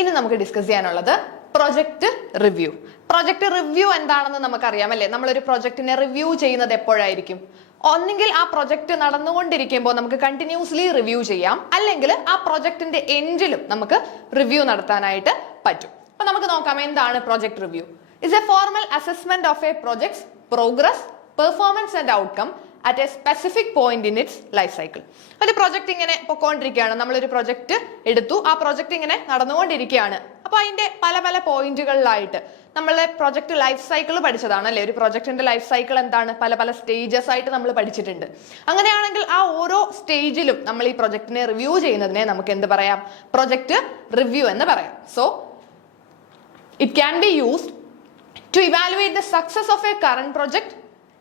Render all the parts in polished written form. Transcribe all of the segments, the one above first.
ഇനി നമുക്ക് ഡിസ്കസ് ചെയ്യാനുള്ളത് പ്രൊജക്ട് റിവ്യൂ. പ്രൊജക്ട് റിവ്യൂ എന്താണെന്ന് നമുക്കറിയാം അല്ലേ? നമ്മളൊരു പ്രൊജക്ടിനെ റിവ്യൂ ചെയ്യുന്നത് എപ്പോഴായിരിക്കും? ഒന്നെങ്കിൽ ആ പ്രൊജക്ട് നടന്നുകൊണ്ടിരിക്കുമ്പോൾ നമുക്ക് കണ്ടിന്യൂസ്ലി റിവ്യൂ ചെയ്യാം, അല്ലെങ്കിൽ ആ പ്രൊജക്ടിന്റെ എൻഡിലും നമുക്ക് റിവ്യൂ നടത്താനായിട്ട് പറ്റും. അപ്പൊ നമുക്ക് നോക്കാം എന്താണ് project review. Is A formal assessment of A projects progress, performance and outcome at A specific point in its life cycle. ഒരു പ്രൊജക്ട് ഇങ്ങനെ പൊക്കോണ്ടിരിക്കുകയാണ്, നമ്മളൊരു പ്രൊജക്ട് എടുത്തു, ആ പ്രൊജക്ട് ഇങ്ങനെ നടന്നുകൊണ്ടിരിക്കുകയാണ്. അപ്പൊ അതിന്റെ പല പല പോയിന്റുകളിലായിട്ട് നമ്മളെ പ്രൊജക്ട് ലൈഫ് സൈക്കിൾ പഠിച്ചതാണ് അല്ലെ? ഒരു പ്രൊജക്ടിന്റെ ലൈഫ് സൈക്കിൾ എന്താണ്? പല പല സ്റ്റേജസ് ആയിട്ട് നമ്മൾ പഠിച്ചിട്ടുണ്ട്. അങ്ങനെയാണെങ്കിൽ ആ ഓരോ സ്റ്റേജിലും നമ്മൾ ഈ പ്രൊജക്ടിനെ റിവ്യൂ ചെയ്യുന്നതിനെ നമുക്ക് എന്ത് പറയാം? പ്രൊജക്ട് റിവ്യൂ എന്ന് പറയാം. So it can be used to evaluate the success of a current project,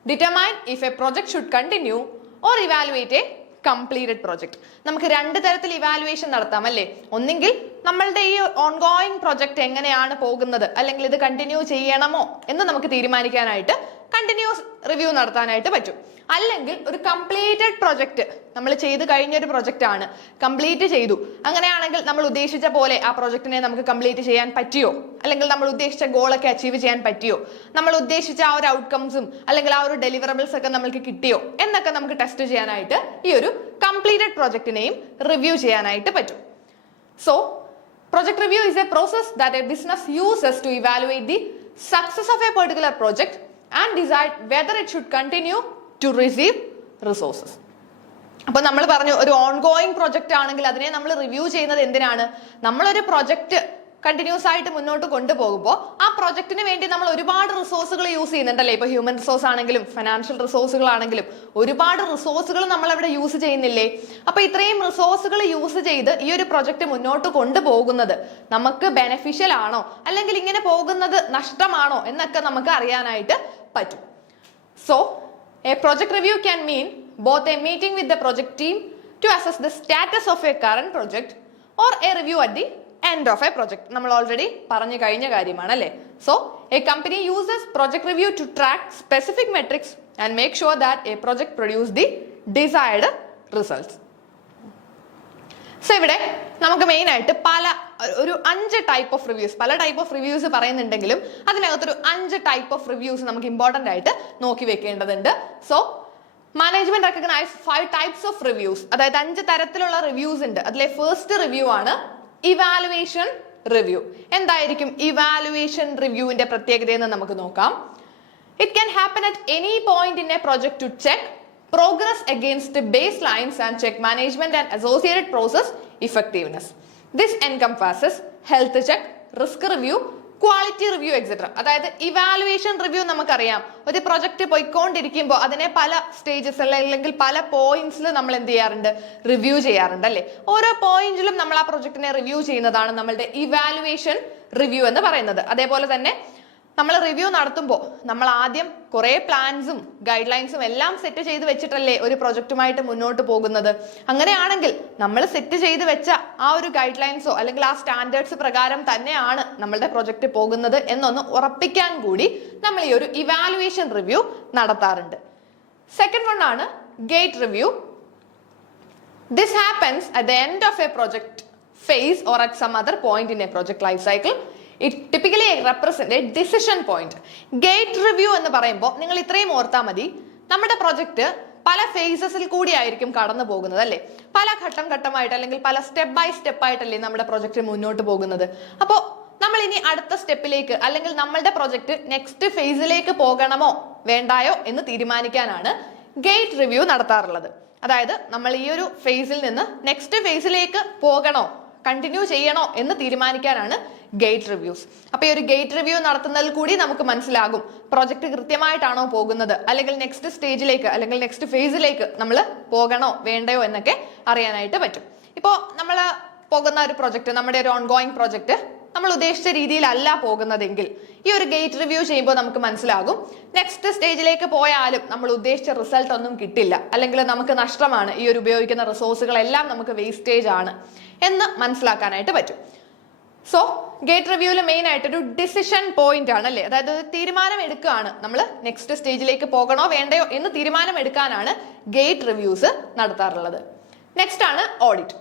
determine if a project should continue or evaluate a completed project. നമുക്ക് രണ്ട് തരത്തിൽ ഇവാലുവേഷൻ നടത്താം അല്ലേ? ഒന്നെങ്കിൽ നമ്മളുടെ ഈ ഓൺഗോയിങ് പ്രൊജക്ട് എങ്ങനെയാണ് പോകുന്നത്, അല്ലെങ്കിൽ ഇത് കണ്ടിന്യൂ ചെയ്യണമോ എന്ന് നമുക്ക് തീരുമാനിക്കാനായിട്ട് കണ്ടിന്യൂസ് റിവ്യൂ നടത്താനായിട്ട് പറ്റും. അല്ലെങ്കിൽ ഒരു കംപ്ലീറ്റഡ് പ്രൊജക്ട്, നമ്മൾ ചെയ്ത് കഴിഞ്ഞൊരു പ്രൊജക്റ്റ് ആണ്, കംപ്ലീറ്റ് ചെയ്തു, അങ്ങനെയാണെങ്കിൽ നമ്മൾ ഉദ്ദേശിച്ച പോലെ ആ പ്രൊജക്ടിനെ നമുക്ക് കംപ്ലീറ്റ് ചെയ്യാൻ പറ്റിയോ, അല്ലെങ്കിൽ നമ്മൾ ഉദ്ദേശിച്ച ഗോളൊക്കെ അച്ചീവ് ചെയ്യാൻ പറ്റിയോ, നമ്മൾ ഉദ്ദേശിച്ച ആ ഒരു ഔട്ട്കംസും അല്ലെങ്കിൽ ആ ഒരു ഡെലിവറബിൾസ് ഒക്കെ നമുക്ക് കിട്ടിയോ എന്നൊക്കെ നമുക്ക് ടെസ്റ്റ് ചെയ്യാനായിട്ട് ഈ ഒരു കംപ്ലീറ്റഡ് പ്രൊജക്ടിനെയും റിവ്യൂ ചെയ്യാനായിട്ട് പറ്റും. So project review is a process that a business uses to evaluate the success of a particular project and decide whether it should continue to receive resources. അപ്പൊ നമ്മൾ പറഞ്ഞു ഒരു ഓൺഗോയിങ് പ്രൊജക്റ്റ് ആണെങ്കിൽ അതിനെ നമ്മൾ review ചെയ്യുന്നത് എന്തിനാണ്? നമ്മളൊരു പ്രൊജക്റ്റ് കണ്ടിന്യൂസ് ആയിട്ട് മുന്നോട്ട് കൊണ്ടുപോകുമ്പോൾ ആ പ്രൊജക്ടിന് വേണ്ടി നമ്മൾ ഒരുപാട് റിസോഴ്സുകൾ യൂസ് ചെയ്യുന്നുണ്ടല്ലേ? ഇപ്പൊ ഹ്യൂമൻ റിസോഴ്സ് ആണെങ്കിലും ഫിനാൻഷ്യൽ റിസോഴ്സുകൾ ആണെങ്കിലും ഒരുപാട് റിസോഴ്സുകൾ നമ്മൾ അവിടെ യൂസ് ചെയ്യുന്നില്ലേ? അപ്പൊ ഇത്രയും റിസോഴ്സുകൾ യൂസ് ചെയ്ത് ഈ ഒരു പ്രൊജക്ട് മുന്നോട്ട് കൊണ്ടുപോകുന്നത് നമുക്ക് ബെനിഫിഷ്യൽ ആണോ, അല്ലെങ്കിൽ ഇങ്ങനെ പോകുന്നത് നഷ്ടമാണോ എന്നൊക്കെ നമുക്ക് അറിയാനായിട്ട് പറ്റും. So a project review can mean both a meeting with the project team to assess the status of a current project or a review at the end of a project. നമ്മൾ already പറഞ്ഞു കഴിഞ്ഞ കാര്യമാണ് അല്ലേ? So a company uses project review to track specific metrics and make sure that a project produce the desired results. So ഇവിടെ നമുക്ക് main ആയിട്ട് ഒരു 5 type of reviews, പല ടൈപ്പ് ഓഫ് റിവ്യൂസ് പറയുന്നുണ്ടെങ്കിലും അതിനകത്തൊരു 5 ടൈപ്പ് ഓഫ് റിവ്യൂസ് നമുക്ക് important ആയിട്ട് നോക്കി വെക്കേണ്ടതുണ്ട്. So management recognise 5 types of reviews, അതായത് 5 തരത്തിലുള്ള റിവ്യൂസ് ഉണ്ട്. അതിലെ ഫസ്റ്റ് റിവ്യൂ ആണ് ഇവാലുവേഷൻ റിവ്യൂ. എന്തായിരിക്കും ഇവാലുവേഷൻ റിവ്യൂവിന്റെ പ്രത്യേകത എന്ന് നമുക്ക് നോക്കാം. It can happen at any point in a project to check progress against baselines and check management and associated process effectiveness. This encompasses health check, risk review, quality review etcetera. അതായത് evaluation review നമുക്കറിയാം, ഒരു project പോയിക്കൊണ്ടിരിക്കുമ്പോൾ അതിനെ പല stages അല്ലെങ്കിൽ പല പോയിന്റ്സിൽ നമ്മൾ എന്ത് ചെയ്യാറുണ്ട്? റിവ്യൂ ചെയ്യാറുണ്ട് അല്ലെ? ഓരോ പോയിന്റിലും നമ്മൾ ആ പ്രൊജക്ടിനെ റിവ്യൂ ചെയ്യുന്നതാണ് നമ്മളുടെ ഇവാലുവേഷൻ റിവ്യൂ എന്ന് പറയുന്നത്. അതേപോലെ തന്നെ നമ്മൾ റിവ്യൂ നടത്തുമ്പോൾ നമ്മൾ ആദ്യം കുറെ പ്ലാൻസും ഗൈഡ് ലൈൻസും എല്ലാം സെറ്റ് ചെയ്ത് വെച്ചിട്ടല്ലേ ഒരു പ്രൊജക്റ്റുമായിട്ട് മുന്നോട്ട് പോകുന്നത്. അങ്ങനെയാണെങ്കിൽ നമ്മൾ സെറ്റ് ചെയ്ത് വെച്ച ആ ഒരു ഗൈഡ് ലൈൻസോ അല്ലെങ്കിൽ ആ സ്റ്റാൻഡേർഡ്സ് പ്രകാരം തന്നെയാണ് നമ്മളുടെ പ്രൊജക്റ്റ് പോകുന്നത് എന്നൊന്ന് ഉറപ്പിക്കാൻ കൂടി നമ്മൾ ഈ ഒരു ഇവാലുവേഷൻ റിവ്യൂ നടത്താറുണ്ട്. സെക്കൻഡ് വൺ ആണ് gate review. This happens at the end of a project phase or at some other point in a project life cycle. It typically represents a decision point. Gate review എന്ന് പറയുമ്പോൾ നിങ്ങൾ ഇത്രയും ഓർത്താൽ മതി, നമ്മുടെ project പല ഫേസസിൽ കൂടി ആയിരിക്കും കടന്നു പോകുന്നത് അല്ലേ? പല ഘട്ടം ഘട്ടമായിട്ട് അല്ലെങ്കിൽ പല സ്റ്റെപ്പ് ബൈ സ്റ്റെപ്പ് ആയിട്ടല്ലേ നമ്മുടെ പ്രൊജക്ട് മുന്നോട്ട് പോകുന്നത്. അപ്പോൾ നമ്മൾ ഇനി അടുത്ത സ്റ്റെപ്പിലേക്ക് അല്ലെങ്കിൽ നമ്മളുടെ പ്രൊജക്ട് നെക്സ്റ്റ് ഫേസിലേക്ക് പോകണമോ വേണ്ടായോ എന്ന് തീരുമാനിക്കാനാണ് ഗേറ്റ് റിവ്യൂ നടത്താറുള്ളത്. അതായത് നമ്മൾ ഈ ഒരു ഫേസിൽ നിന്ന് നെക്സ്റ്റ് ഫേസിലേക്ക് പോകണോ, കണ്ടിന്യൂ ചെയ്യണോ എന്ന് തീരുമാനിക്കാനാണ് ഗേറ്റ് റിവ്യൂസ്. അപ്പൊ ഈ ഒരു ഗേറ്റ് റിവ്യൂ നടത്തുന്നതിൽ കൂടി നമുക്ക് മനസ്സിലാകും പ്രൊജക്ട് കൃത്യമായിട്ടാണോ പോകുന്നത്, അല്ലെങ്കിൽ നെക്സ്റ്റ് സ്റ്റേജിലേക്ക് അല്ലെങ്കിൽ നെക്സ്റ്റ് ഫേസിലേക്ക് നമ്മൾ പോകണോ വേണ്ടയോ എന്നൊക്കെ അറിയാനായിട്ട് പറ്റും. ഇപ്പോൾ നമ്മൾ പോകുന്ന ഒരു പ്രൊജക്ട്, നമ്മുടെ ഒരു ഓൺഗോയിങ് പ്രൊജക്ട് നമ്മൾ ഉദ്ദേശിച്ച രീതിയിലല്ല പോകുന്നതെങ്കിൽ ഈ ഒരു ഗേറ്റ് റിവ്യൂ ചെയ്യുമ്പോൾ നമുക്ക് മനസ്സിലാകും നെക്സ്റ്റ് സ്റ്റേജിലേക്ക് പോയാലും നമ്മൾ ഉദ്ദേശിച്ച റിസൾട്ട് ഒന്നും കിട്ടില്ല, അല്ലെങ്കിൽ നമുക്ക് നഷ്ടമാണ്, ഈ ഒരു ഉപയോഗിക്കുന്ന റിസോഴ്സുകളെല്ലാം നമുക്ക് വേസ്റ്റേജ് ആണ് എന്ന് മനസ്സിലാക്കാനായിട്ട് പറ്റും. സോ ഗേറ്റ് റിവ്യൂവിൽ മെയിൻ ആയിട്ട് ഒരു ഡിസിഷൻ പോയിന്റ് ആണ് അല്ലേ? അതായത് തീരുമാനം എടുക്കുകയാണ്, നമ്മൾ നെക്സ്റ്റ് സ്റ്റേജിലേക്ക് പോകണോ വേണ്ടയോ എന്ന് തീരുമാനം എടുക്കാനാണ് ഗേറ്റ് റിവ്യൂസ് നടത്താറുള്ളത്. നെക്സ്റ്റ് ആണ് ഓഡിറ്റ്.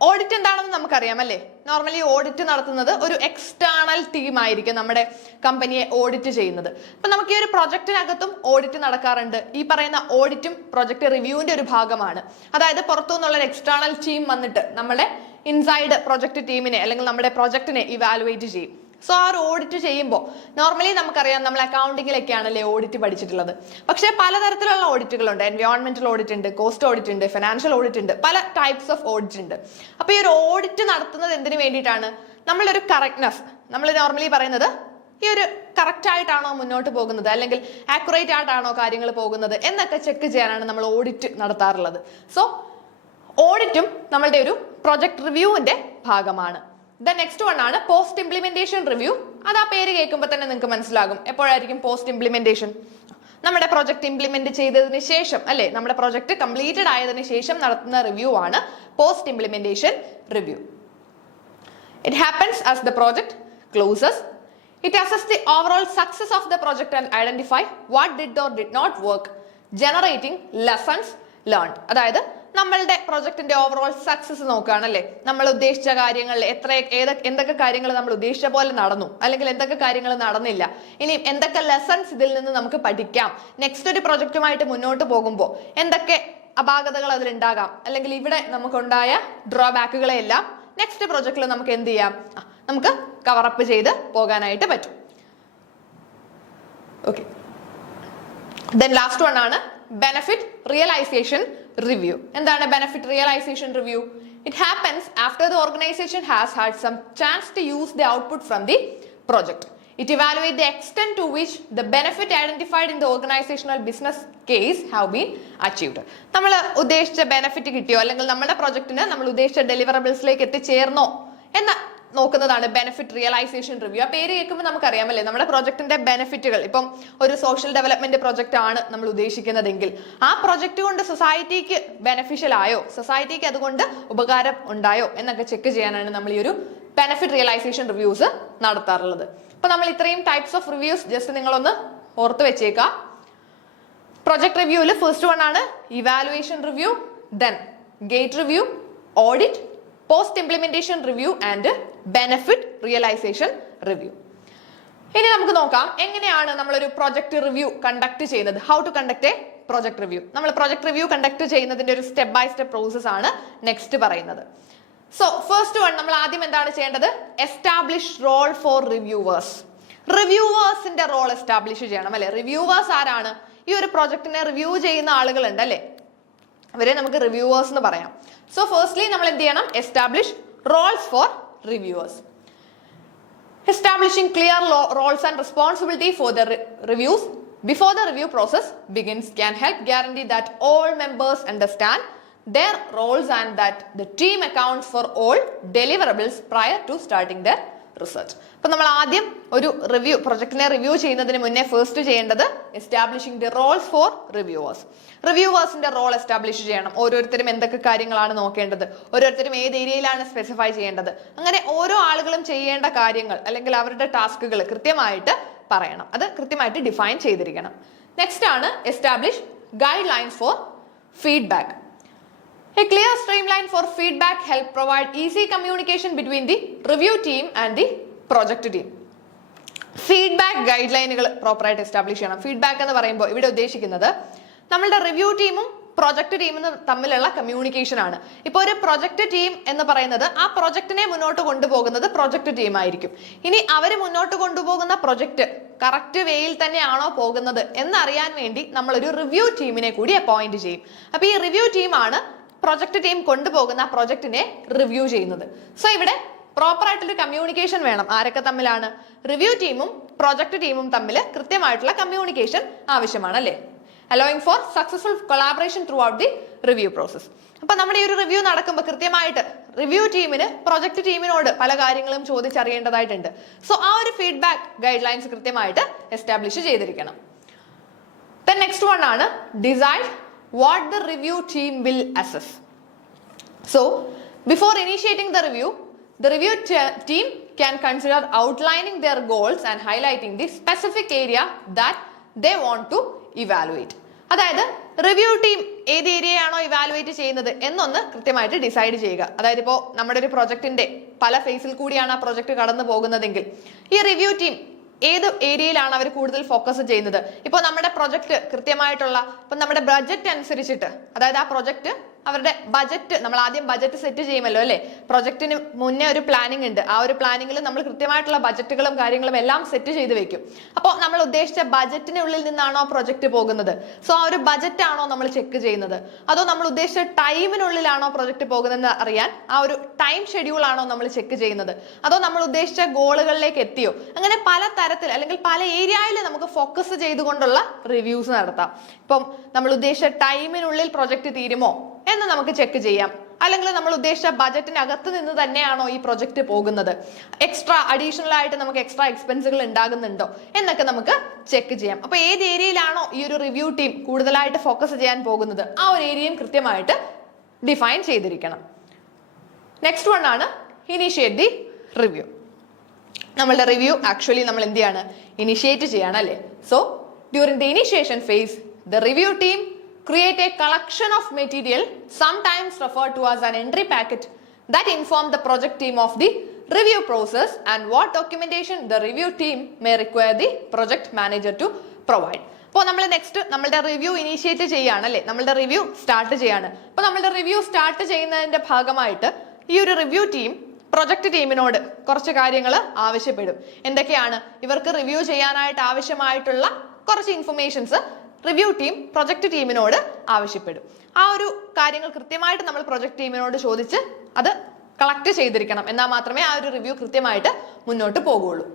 ഓഡിറ്റ് എന്താണെന്ന് നമുക്കറിയാം അല്ലേ? നോർമലി ഓഡിറ്റ് നടത്തുന്നത് ഒരു എക്സ്റ്റേണൽ ടീം ആയിരിക്കും നമ്മുടെ കമ്പനിയെ ഓഡിറ്റ് ചെയ്യുന്നത്. അപ്പൊ നമുക്ക് ഈ ഒരു പ്രൊജക്ടിനകത്തും ഓഡിറ്റ് നടക്കാറുണ്ട്. ഈ പറയുന്ന ഓഡിറ്റും പ്രൊജക്ട് റിവ്യൂവിന്റെ ഒരു ഭാഗമാണ്. അതായത് പുറത്തുനിന്നുള്ള ഒരു എക്സ്റ്റേണൽ ടീം വന്നിട്ട് നമ്മുടെ ഇൻസൈഡ് പ്രൊജക്ട് ടീമിനെ അല്ലെങ്കിൽ നമ്മുടെ പ്രൊജക്ടിനെ ഇവാലുവേറ്റ് ചെയ്യും. സോ ആ ഒരു ഓഡിറ്റ് ചെയ്യുമ്പോൾ നോർമലി നമുക്കറിയാം നമ്മൾ അക്കൗണ്ടിങ്ങിലൊക്കെയാണല്ലേ ഓഡിറ്റ് പഠിച്ചിട്ടുള്ളത്. പക്ഷേ പലതരത്തിലുള്ള ഓഡിറ്റുകളുണ്ട്. എൻവയോൺമെന്റൽ ഓഡിറ്റ് ഉണ്ട്, കോസ്റ്റ് ഓഡിറ്റ് ഉണ്ട്, ഫിനാൻഷ്യൽ ഓഡിറ്റ് ഉണ്ട്, പല ടൈപ്സ് ഓഫ് ഓഡിറ്റ് ഉണ്ട്. അപ്പൊ ഈ ഒരു ഓഡിറ്റ് നടത്തുന്നത് എന്തിനു വേണ്ടിയിട്ടാണ്? നമ്മളൊരു കറക്റ്റ്നെസ്, നമ്മൾ നോർമലി പറയുന്നത് ഈ ഒരു കറക്റ്റ് ആയിട്ടാണോ മുന്നോട്ട് പോകുന്നത് അല്ലെങ്കിൽ ആക്യുറേറ്റ് ആയിട്ടാണോ കാര്യങ്ങൾ പോകുന്നത് എന്നൊക്കെ ചെക്ക് ചെയ്യാനാണ് നമ്മൾ ഓഡിറ്റ് നടത്താറുള്ളത്. സോ ഓഡിറ്റും നമ്മളുടെ ഒരു പ്രൊജക്ട് റിവ്യൂവിന്റെ ഭാഗമാണ്. ദ നെക്സ്റ്റ് വൺ ആണ് പോസ്റ്റ് ഇംപ്ലിമെന്റേഷൻ റിവ്യൂ. അത് ആ പേര് കേൾക്കുമ്പോൾ തന്നെ നിങ്ങൾക്ക് മനസ്സിലാകും എപ്പോഴായിരിക്കും പോസ്റ്റ് ഇംപ്ലിമെന്റേഷൻ. നമ്മുടെ പ്രൊജക്ട് ഇംപ്ലിമെന്റ് ചെയ്തതിന് ശേഷം അല്ലെ, നമ്മുടെ പ്രൊജക്ട് കംപ്ലീറ്റഡ് ആയതിനു ശേഷം നടത്തുന്ന റിവ്യൂ ആണ് post implementation review. It happens as the project closes. It assess the overall success of the project and identify what did or did not work, generating lessons learned. അതായത് നമ്മളുടെ പ്രൊജക്ടിന്റെ overall success നോക്കുകയാണല്ലേ, നമ്മൾ ഉദ്ദേശിച്ച കാര്യങ്ങളിൽ എന്തൊക്കെ കാര്യങ്ങൾ നമ്മൾ ഉദ്ദേശിച്ച പോലെ നടന്നു, അല്ലെങ്കിൽ എന്തൊക്കെ കാര്യങ്ങൾ നടന്നില്ല, ഇനി എന്തൊക്കെ ലെസൺസ് ഇതിൽ നിന്ന് നമുക്ക് പഠിക്കാം, നെക്സ്റ്റ് ഒരു പ്രൊജക്റ്റുമായിട്ട് മുന്നോട്ട് പോകുമ്പോൾ എന്തൊക്കെ അപാകതകൾ അതിലുണ്ടാകാം, അല്ലെങ്കിൽ ഇവിടെ നമുക്കുണ്ടായ ഡ്രോബാക്കുകളെല്ലാം നെക്സ്റ്റ് പ്രൊജക്റ്റിൽ നമുക്ക് എന്ത് ചെയ്യാം, നമുക്ക് കവറപ്പ് ചെയ്ത് പോകാനായിട്ട് പറ്റും. ഓക്കെ, ദെൻ ലാസ്റ്റ് വൺ ആണ് ബെനഫിറ്റ് റിയലൈസേഷൻ റിവ്യൂ. എന്താണ് benefit realization review? It happens after the organization has had some chance to use the output from the project. It evaluates the extent to which the benefit identified in the organizational business case have been achieved. നമ്മൾ ഉദ്ദേശിച്ച benefit കിട്ടിയോ അല്ലെങ്കിൽ നമ്മുടെ പ്രൊജക്ടിന് നമ്മൾ ഉദ്ദേശിച്ച ഡെലിവറബിൾസിലേക്ക് എത്തിച്ചേർന്നോ എന്ന് നോക്കുന്നതാണ് benefit realisation review. ആ പേര് കേൾക്കുമ്പോൾ നമുക്കറിയാമല്ലേ നമ്മുടെ പ്രൊജക്ടിന്റെ ബെനിഫിറ്റുകൾ. ഇപ്പം ഒരു സോഷ്യൽ ഡെവലപ്മെന്റ് പ്രൊജക്ട് ആണ് നമ്മൾ ഉദ്ദേശിക്കുന്നതെങ്കിൽ ആ പ്രൊജക്ട് കൊണ്ട് സൊസൈറ്റിക്ക് ബെനിഫിഷ്യൽ ആയോ, സൊസൈറ്റിക്ക് അതുകൊണ്ട് ഉപകാരം ഉണ്ടായോ എന്നൊക്കെ ചെക്ക് ചെയ്യാനാണ് നമ്മൾ ഈ ഒരു ബെനിഫിറ്റ് റിയലൈസേഷൻ റിവ്യൂസ് നടത്താറുള്ളത്. അപ്പൊ നമ്മൾ ഇത്രയും ടൈപ്സ് ഓഫ് റിവ്യൂസ് ജസ്റ്റ് നിങ്ങളൊന്ന് ഓർത്ത് വെച്ചേക്കാം. പ്രൊജക്ട് റിവ്യൂവിൽ ഫസ്റ്റ് വൺ ആണ് evaluation review, then gate review, audit, post implementation review and benefit realisation review. ഇനി നമുക്ക് നോക്കാം എങ്ങനെയാണ് നമ്മളൊരു പ്രൊജക്ട് റിവ്യൂ കണ്ടക്ട് ചെയ്യുന്നത്. How to conduct a project review. നമ്മൾ പ്രൊജക്ട് റിവ്യൂ കണ്ടക്ട് ചെയ്യുന്നതിന്റെ ഒരു സ്റ്റെപ്പ് ബൈ സ്റ്റെപ്പ് പ്രോസസ് ആണ് നെക്സ്റ്റ് പറയുന്നത്. സോ ഫസ്റ്റ് വൺ, നമ്മൾ ആദ്യം എന്താണ് ചെയ്യേണ്ടത്? Establish role for reviewers. റിവ്യൂവേഴ്സിന്റെ റോൾ എസ്റ്റാബ്ലിഷ് ചെയ്യണം അല്ലെ. റിവ്യൂവേഴ്സ് ആരാണ്? ഈ ഒരു പ്രൊജക്ടിനെ റിവ്യൂ ചെയ്യുന്ന ആളുകളുണ്ട് അല്ലെ, അവരെ നമുക്ക് റിവ്യൂവേഴ്സ് എന്ന് പറയാം. സോ ഫസ്റ്റ്ലി നമ്മൾ എന്ത് ചെയ്യണം? Establish roles for reviewers. Establishing clear roles and responsibility for the reviews before the review process begins can help guarantee that all members understand their roles and that the team accounts for all deliverables prior to starting their research. അപ്പോൾ നമ്മൾ ആദ്യം ഒരു review പ്രൊജക്ടിനെ review ചെയ്യുന്നതിന് മുന്നേ first ചെയ്യേണ്ടത് establishing the roles for reviewers. റിവ്യൂവേഴ്സിന്റെ role establish ചെയ്യണം. ഓരോരുത്തരും എന്തൊക്കെ കാര്യങ്ങളാണ് നോക്കേണ്ടത്, ഓരോരുത്തരും ഏത് ഏരിയയിലാണ് സ്പെസിഫൈ ചെയ്യേണ്ടത്, അങ്ങനെ ഓരോ ആളുകളും ചെയ്യേണ്ട കാര്യങ്ങൾ അല്ലെങ്കിൽ അവരുടെ ടാസ്കുകൾ കൃത്യമായിട്ട് പറയണം, അത് കൃത്യമായിട്ട് ഡിഫൈൻ ചെയ്തിരിക്കണം. നെക്സ്റ്റ് ആണ് establish guidelines for feedback. A clear streamline for feedback help provide easy communication between the review team and the project team. Feedback guide ലൈനുകൾ പ്രോപ്പറായിട്ട് എസ്റ്റാബ്ലിഷ് ചെയ്യണം. ഫീഡ്ബാക്ക് എന്ന് പറയുമ്പോൾ ഇവിടെ ഉദ്ദേശിക്കുന്നത് നമ്മളുടെ റിവ്യൂ ടീമും പ്രൊജക്ട് ടീമും തമ്മിലുള്ള കമ്മ്യൂണിക്കേഷൻ ആണ്. ഇപ്പോൾ ഒരു പ്രൊജക്ട് ടീം എന്ന് പറയുന്നത് ആ പ്രൊജക്ടിനെ മുന്നോട്ട് കൊണ്ടുപോകുന്നത് പ്രൊജക്ട് ടീം ആയിരിക്കും. ഇനി അവർ മുന്നോട്ട് കൊണ്ടുപോകുന്ന പ്രൊജക്ട് കറക്റ്റ് വേയിൽ തന്നെയാണോ പോകുന്നത് എന്നറിയാൻ വേണ്ടി നമ്മളൊരു റിവ്യൂ ടീമിനെ കൂടി അപ്പോയിന്റ് ചെയ്യും. അപ്പൊ ഈ റിവ്യൂ ടീമാണ് പ്രൊജക്ട് ടീം കൊണ്ടുപോകുന്ന പ്രൊജക്ടിനെ റിവ്യൂ ചെയ്യുന്നത്. സോ ഇവിടെ പ്രോപ്പർ ആയിട്ടുള്ള കമ്മ്യൂണിക്കേഷൻ വേണം. ആരൊക്കെ തമ്മിലാണ്? റിവ്യൂ ടീമും പ്രൊജക്ട് ടീമും തമ്മിൽ കൃത്യമായിട്ടുള്ള കമ്മ്യൂണിക്കേഷൻ ആവശ്യമാണ് അല്ലേ. Allowing for successful collaboration throughout the review process. അപ്പൊ നമ്മുടെ ഈ ഒരു റിവ്യൂ നടക്കുമ്പോൾ കൃത്യമായിട്ട് റിവ്യൂ ടീമിന് പ്രൊജക്ട് ടീമിനോട് പല കാര്യങ്ങളും ചോദിച്ചറിയേണ്ടതായിട്ടുണ്ട്. സോ ആ ഒരു ഫീഡ്ബാക്ക് ഗൈഡ് ലൈൻസ് കൃത്യമായിട്ട് എസ്റ്റാബ്ലിഷ് ചെയ്തിരിക്കണം. ദെൻ നെക്സ്റ്റ് വൺ ആണ് decide what the review team will assess. So before initiating the review team can consider outlining their goals and highlighting the specific area that they want to evaluate. അതായത് review team ഏത് ഏരിയയാണോ evaluate ചെയ്യുന്നത് എന്നൊന്ന് കൃത്യമായിട്ട് decide ചെയ്യുക. അതായത് ഇപ്പോൾ നമ്മുടെ ഒരു പ്രൊജക്ടിന്റെ പല ഫേസിൽ കൂടിയാണ് ആ പ്രൊജക്ട് കടന്നു പോകുന്നതെങ്കിൽ ഈ റിവ്യൂ ടീം ഏത് ഏരിയയിലാണ് അവർ കൂടുതൽ ഫോക്കസ് ചെയ്യുന്നത്? ഇപ്പോൾ നമ്മുടെ പ്രൊജക്ട് കൃത്യമായിട്ടുള്ള ഇപ്പം നമ്മുടെ ബഡ്ജറ്റ് അനുസരിച്ചിട്ട്, അതായത് ആ പ്രൊജക്ട് അവരുടെ ബജറ്റ്, നമ്മൾ ആദ്യം ബജറ്റ് സെറ്റ് ചെയ്യുമല്ലോ അല്ലെ, പ്രൊജക്ടിന് മുന്നേ ഒരു പ്ലാനിങ് ഉണ്ട്. ആ ഒരു പ്ലാനിങ്ങിൽ നമ്മൾ കൃത്യമായിട്ടുള്ള ബജറ്റുകളും കാര്യങ്ങളും എല്ലാം സെറ്റ് ചെയ്ത് വെക്കും. അപ്പോൾ നമ്മൾ ഉദ്ദേശിച്ച ബജറ്റിനുള്ളിൽ നിന്നാണോ പ്രൊജക്ട് പോകുന്നത്? സോ ആ ഒരു ബജറ്റ് ആണോ നമ്മൾ ചെക്ക് ചെയ്യുന്നത്? അതോ നമ്മൾ ഉദ്ദേശിച്ച ടൈമിനുള്ളിലാണോ പ്രൊജക്ട് പോകുന്നതെന്ന് അറിയാൻ ആ ഒരു ടൈം ഷെഡ്യൂൾ ആണോ നമ്മൾ ചെക്ക് ചെയ്യുന്നത്? അതോ നമ്മൾ ഉദ്ദേശിച്ച ഗോളുകളിലേക്ക് എത്തിയോ? അങ്ങനെ പല തരത്തിൽ അല്ലെങ്കിൽ പല ഏരിയയിൽ നമുക്ക് ഫോക്കസ് ചെയ്തുകൊണ്ടുള്ള റിവ്യൂസ് നടത്താം. ഇപ്പം നമ്മൾ ഉദ്ദേശിച്ച ടൈമിനുള്ളിൽ പ്രൊജക്ട് തീരുമോ എന്ന് നമുക്ക് ചെക്ക് ചെയ്യാം. അല്ലെങ്കിൽ നമ്മൾ ഉദ്ദേശിച്ച ബജറ്റിനകത്ത് നിന്ന് തന്നെയാണോ ഈ പ്രൊജക്ട് പോകുന്നത്? എക്സ്ട്രാ അഡീഷണൽ ആയിട്ട് നമുക്ക് എക്സ്ട്രാ എക്സ്പെൻസുകൾ ഉണ്ടാകുന്നുണ്ടോ എന്നൊക്കെ നമുക്ക് ചെക്ക് ചെയ്യാം. അപ്പൊ ഏത് ഏരിയയിലാണോ ഈ ഒരു റിവ്യൂ ടീം കൂടുതലായിട്ട് ഫോക്കസ് ചെയ്യാൻ പോകുന്നത്, ആ ഒരു ഏരിയയും കൃത്യമായിട്ട് ഡിഫൈൻ ചെയ്തിരിക്കണം. നെക്സ്റ്റ് വൺ ആണ് ഇനിഷ്യേറ്റ് ദി റിവ്യൂ. നമ്മളുടെ റിവ്യൂ ആക്ച്വലി നമ്മൾ എന്ത് ചെയ്യാണ്? ഇനിഷ്യേറ്റ് ചെയ്യാണ് അല്ലേ? So during the initiation phase the review team create a collection of material, sometimes referred to as an entry packet, that inform the project team of the review process and what documentation the review team may require the project manager to provide. അപ്പോൾ നമ്മൾ next നമ്മളുടെ review initiate ചെയ്യാണ് അല്ലേ, നമ്മളുടെ review start ചെയ്യാണ്. അപ്പോൾ നമ്മളുടെ review start ചെയ്യുന്നതിന്റെ ഭാഗമായിട്ട് ഈ ഒരു റിവ്യൂ ടീം പ്രൊജക്ട് ടീമിനോട് കുറച്ച് കാര്യങ്ങൾ ആവശ്യപ്പെടും. എന്തൊക്കെയാണ്? ഇവർക്ക് റിവ്യൂ ചെയ്യാനായിട്ട് ആവശ്യമായിട്ടുള്ള കുറച്ച് ഇൻഫർമേഷൻസ് റിവ്യൂ ടീം പ്രൊജക്ട് ടീമിനോട് ആവശ്യപ്പെടും. ആ ഒരു കാര്യങ്ങൾ കൃത്യമായിട്ട് നമ്മൾ പ്രൊജക്ട് ടീമിനോട് ചോദിച്ച് അത് കളക്ട് ചെയ്തിരിക്കണം. എന്നാൽ മാത്രമേ ആ ഒരു റിവ്യൂ കൃത്യമായിട്ട് മുന്നോട്ട് പോകുള്ളൂ.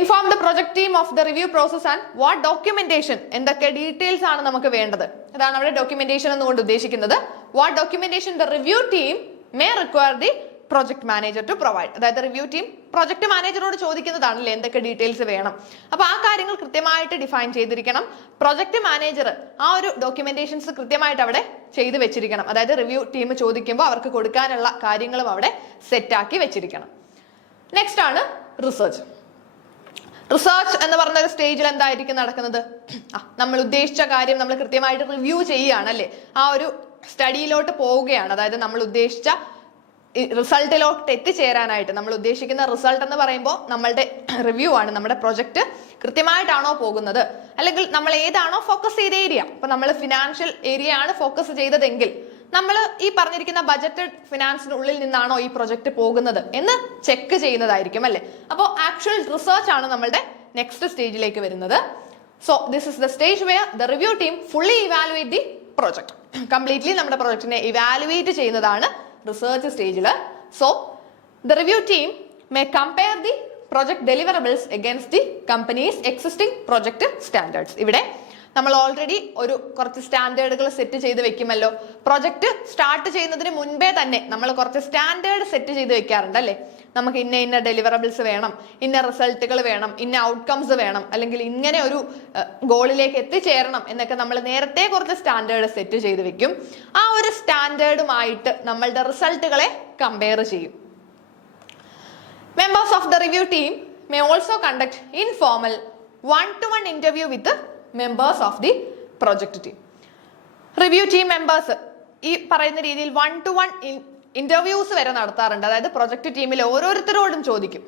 Inform the project team of the review process and what documentation, എന്തൊക്കെ ഡീറ്റെയിൽസ് ആണ് നമുക്ക് വേണ്ടത്, അതാണ് അവിടെ ഡോക്യുമെന്റേഷൻ എന്നുകൊണ്ട് ഉദ്ദേശിക്കുന്നത്. What documentation the review team may require the project manager to provide. അതായത് റിവ്യൂ ടീം പ്രൊജക്ട് മാനേജറോട് ചോദിക്കുന്നതാണല്ലേ എന്തൊക്കെ ഡീറ്റെയിൽസ് വേണം. അപ്പൊ ആ കാര്യങ്ങൾ കൃത്യമായിട്ട് ഡിഫൈൻ ചെയ്തിരിക്കണം. പ്രൊജക്ട് മാനേജർ ആ ഒരു ഡോക്യുമെന്റേഷൻസ് കൃത്യമായിട്ട് അവിടെ ചെയ്തു വെച്ചിരിക്കണം. അതായത് റിവ്യൂ ടീം ചോദിക്കുമ്പോൾ അവർക്ക് കൊടുക്കാനുള്ള കാര്യങ്ങളും അവിടെ സെറ്റാക്കി വെച്ചിരിക്കണം. നെക്സ്റ്റ് ആണ് റിസർച്ച്. റിസർച്ച് എന്ന് പറഞ്ഞ ഒരു സ്റ്റേജിൽ എന്തായിരിക്കും നടക്കുന്നത്? നമ്മൾ ഉദ്ദേശിച്ച കാര്യം നമ്മൾ കൃത്യമായിട്ട് റിവ്യൂ ചെയ്യുകയാണ് അല്ലേ, ആ ഒരു സ്റ്റഡിയിലോട്ട് പോവുകയാണ്. അതായത് നമ്മൾ ഉദ്ദേശിച്ച റിസൾട്ടിലോട്ട് എത്തിച്ചേരാനായിട്ട്, നമ്മൾ ഉദ്ദേശിക്കുന്ന റിസൾട്ട് എന്ന് പറയുമ്പോൾ നമ്മളുടെ റിവ്യൂ ആണ്, നമ്മുടെ പ്രൊജക്ട് കൃത്യമായിട്ടാണോ പോകുന്നത്, അല്ലെങ്കിൽ നമ്മൾ ഏതാണോ ഫോക്കസ് ചെയ്ത ഏരിയ. അപ്പൊ നമ്മൾ ഫിനാൻഷ്യൽ ഏരിയ ആണ് ഫോക്കസ് ചെയ്തതെങ്കിൽ നമ്മൾ ഈ പറഞ്ഞിരിക്കുന്ന ബജറ്റഡ് ഫിനാൻസിനുള്ളിൽ നിന്നാണോ ഈ പ്രൊജക്ട് പോകുന്നത് എന്ന് ചെക്ക് ചെയ്യുന്നതായിരിക്കും അല്ലെ. അപ്പോൾ ആക്ച്വൽ റിസർച്ച് ആണ് നമ്മളുടെ നെക്സ്റ്റ് സ്റ്റേജിലേക്ക് വരുന്നത്. So this is the stage where the review team fully evaluate the project. Completely നമ്മുടെ പ്രൊജക്ടിനെ ഇവാലുവേറ്റ് ചെയ്യുന്നതാണ് റിസർച്ച് സ്റ്റേജിൽ. So the review team may compare the project deliverables against the company's existing project standards. ഇവിടെ നമ്മൾ already കുറച്ച് സ്റ്റാൻഡേർഡുകൾ set ചെയ്ത് വെക്കുമല്ലോ. Project start ചെയ്യുന്നതിന് മുൻപേ തന്നെ നമ്മൾ കുറച്ച് സ്റ്റാൻഡേർഡ് സെറ്റ് ചെയ്ത് വെക്കാറുണ്ട് അല്ലേ. നമുക്ക് ഇന്ന ഡെലിവറബിൾസ് വേണം, ഇന്ന റിസൾട്ടുകൾ വേണം, ഇന്ന ഔട്ട്കംസ് വേണം, അല്ലെങ്കിൽ ഇങ്ങനെ ഒരു ഗോളിലേക്ക് എത്തിച്ചേരണം എന്നൊക്കെ നമ്മൾ നേരത്തെ കുറച്ച് സ്റ്റാൻഡേർഡ് സെറ്റ് ചെയ്ത് വെക്കും. ആ ഒരു സ്റ്റാൻഡേർഡുമായിട്ട് നമ്മളുടെ റിസൾട്ടുകളെ കമ്പയർ ചെയ്യും. Members of the review team may also conduct informal one-to-one interview with the members of the project team. Review team members ഈ പറയുന്ന രീതിയിൽ 1-to-1 ഇന്റർവ്യൂസ് വരെ നടത്താറുണ്ട്. അതായത് പ്രൊജക്ട് ടീമിലെ ഓരോരുത്തരോടും ചോദിക്കും,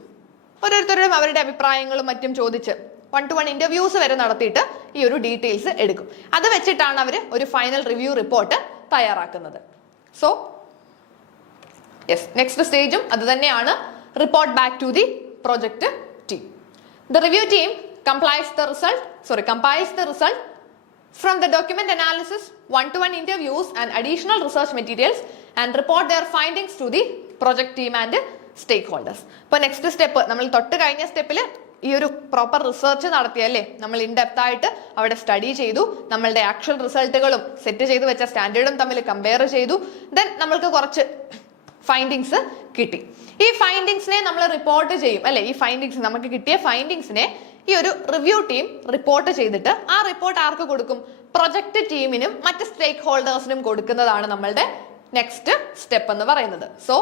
ഓരോരുത്തരോടും അവരുടെ അഭിപ്രായങ്ങളും മറ്റും ചോദിച്ച് 1-to-1 ഇന്റർവ്യൂസ് വരെ നടത്തിയിട്ട് ഈ ഒരു ഡീറ്റെയിൽസ് എടുക്കും. അത് വെച്ചിട്ടാണ് അവർ ഒരു ഫൈനൽ റിവ്യൂ റിപ്പോർട്ട് തയ്യാറാക്കുന്നത്. സോ യെസ്, നെക്സ്റ്റ് സ്റ്റേജും അത് തന്നെയാണ്. Report back to the project team. The review team compiles the result from the document analysis, 1-to-1 interviews and additional research materials and report their findings to the project team and stakeholders. ഇപ്പോൾ next step, നമ്മൾ തൊട്ട് കഴിഞ്ഞ സ്റ്റെപ്പിൽ ഈ ഒരു proper research നടത്തിയല്ലേ, നമ്മൾ in-depth ആയിട്ട് അവിടെ സ്റ്റഡി ചെയ്തു, നമ്മളുടെ ആക്ച്വൽ റിസൾട്ടുകളും സെറ്റ് ചെയ്ത് വെച്ച സ്റ്റാൻഡേർഡും തമ്മിൽ കമ്പയർ ചെയ്തു. ദെൻ നമ്മൾക്ക് കുറച്ച് ഫൈൻഡിങ്സ് കിട്ടി. ഈ ഫൈൻഡിങ്സിനെ നമ്മൾ റിപ്പോർട്ട് ചെയ്യും അല്ലെ. ഈ ഫൈൻഡിങ്സ്, നമുക്ക് കിട്ടിയ ഫൈൻഡിങ്സിനെ ഈ ഒരു റിവ്യൂ ടീം റിപ്പോർട്ട് ചെയ്തിട്ട് ആ റിപ്പോർട്ട് ആർക്ക് കൊടുക്കും? പ്രൊജക്ട് ടീമിനും മറ്റ് സ്റ്റേക്ക് ഹോൾഡേഴ്സിനും കൊടുക്കുന്നതാണ് നമ്മളുടെ നെക്സ്റ്റ് സ്റ്റെപ്പ് എന്ന് പറയുന്നത്. So